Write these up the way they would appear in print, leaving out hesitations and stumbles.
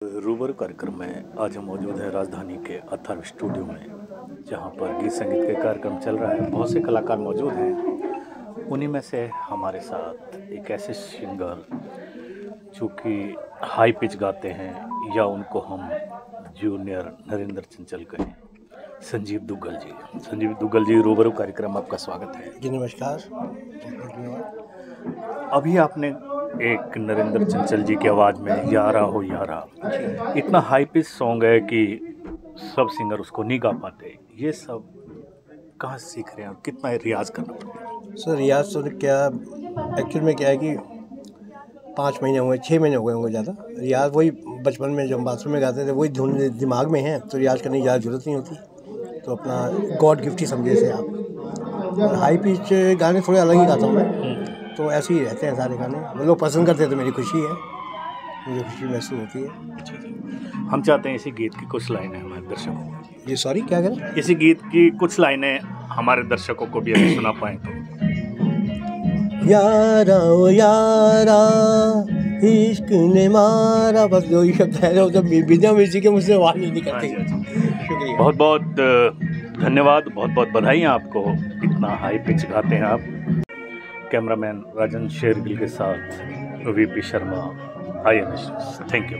रूबरू कार्यक्रम में आज हम मौजूद हैं राजधानी के अथर्व स्टूडियो में, जहां पर गीत संगीत के कार्यक्रम चल रहा है। बहुत से कलाकार मौजूद हैं। उन्हीं में से हमारे साथ एक ऐसे सिंगर जो कि हाई पिच गाते हैं, या उनको हम जूनियर नरेंद्र चंचल कहें, संजीव दुग्गल जी। संजीव दुग्गल जी, रूबरू कार्यक्रम आपका स्वागत है जी। नमस्कार, धन्यवाद। अभी आपने एक नरेंद्र चंचल जी की आवाज़ में यारा हो यारा, इतना हाई पिच सॉन्ग है कि सब सिंगर उसको नहीं गा पाते। ये सब कहाँ से सीख रहे हैं और कितना रियाज करना पड़ता है? सर रियाज तो क्या, एक्चुअल में क्या है कि 5 महीने हुए, 6 महीने हो गए होंगे ज़्यादा। रियाज वही बचपन में जब बाथरूम में गाते थे वही धुन दिमाग में है, तो रियाज करने की ज़्यादा ज़रूरत नहीं होती। तो अपना गॉड गिफ्ट ही समझे से आप। और हाई पिच गाने थोड़े अलग ही गाता हूँ मैं, तो ऐसे ही रहते हैं सारे गाने। वो लोग पसंद करते हैं तो मेरी खुशी है, मुझे खुशी महसूस होती है। हम चाहते हैं इसी गीत की कुछ लाइनें हमारे दर्शकों को। जी सॉरी, क्या करें? इसी गीत की कुछ लाइनें हमारे दर्शकों को भी अगर सुना पाएँ तो। यारा ओ यारा, इश्क ने मारा, बस जो ही शब्द है वो जब बिना म्यूजिक के मुझसे आवाज़ नहीं निकलती। शुक्रिया, बहुत बहुत धन्यवाद, बहुत बहुत बधाइयाँ आपको, इतना हाई पिच गाते हैं आप। कैमरामैन राजन शेरगिल के साथ VP Sharma, INS। Thank you.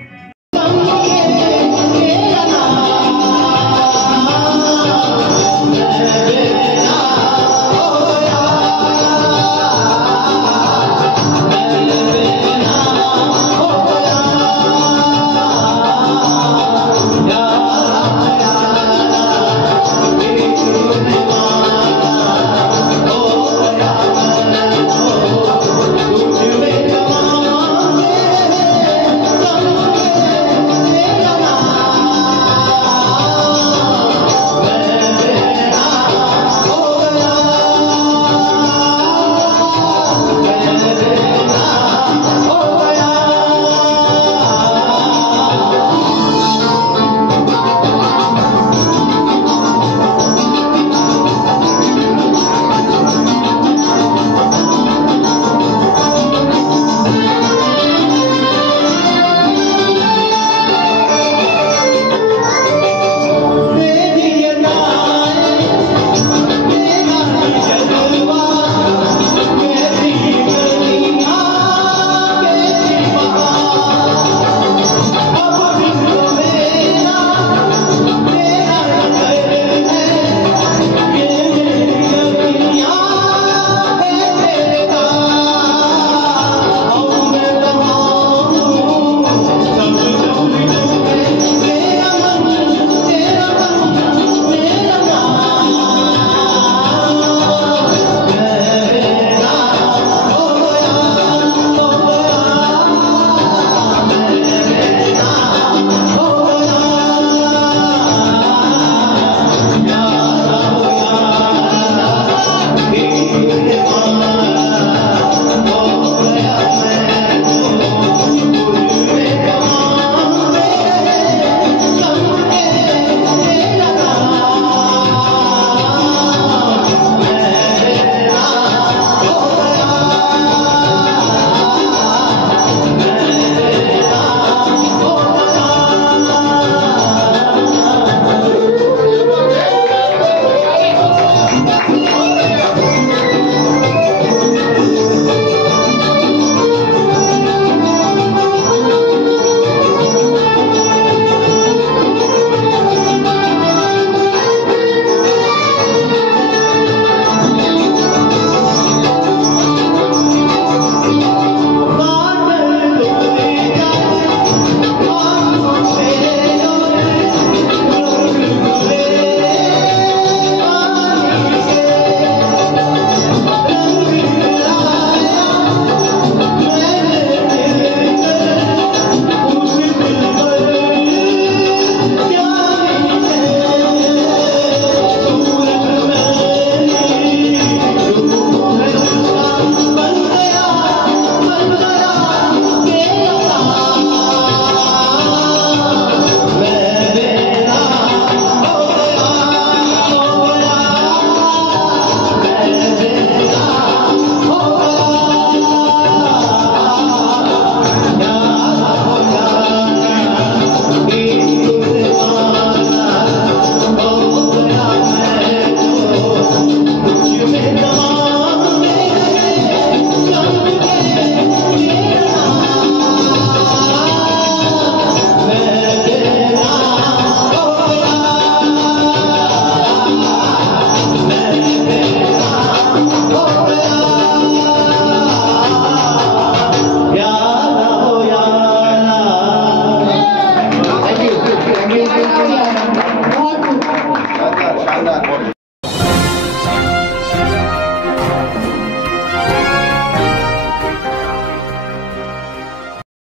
आगे आ रहा है।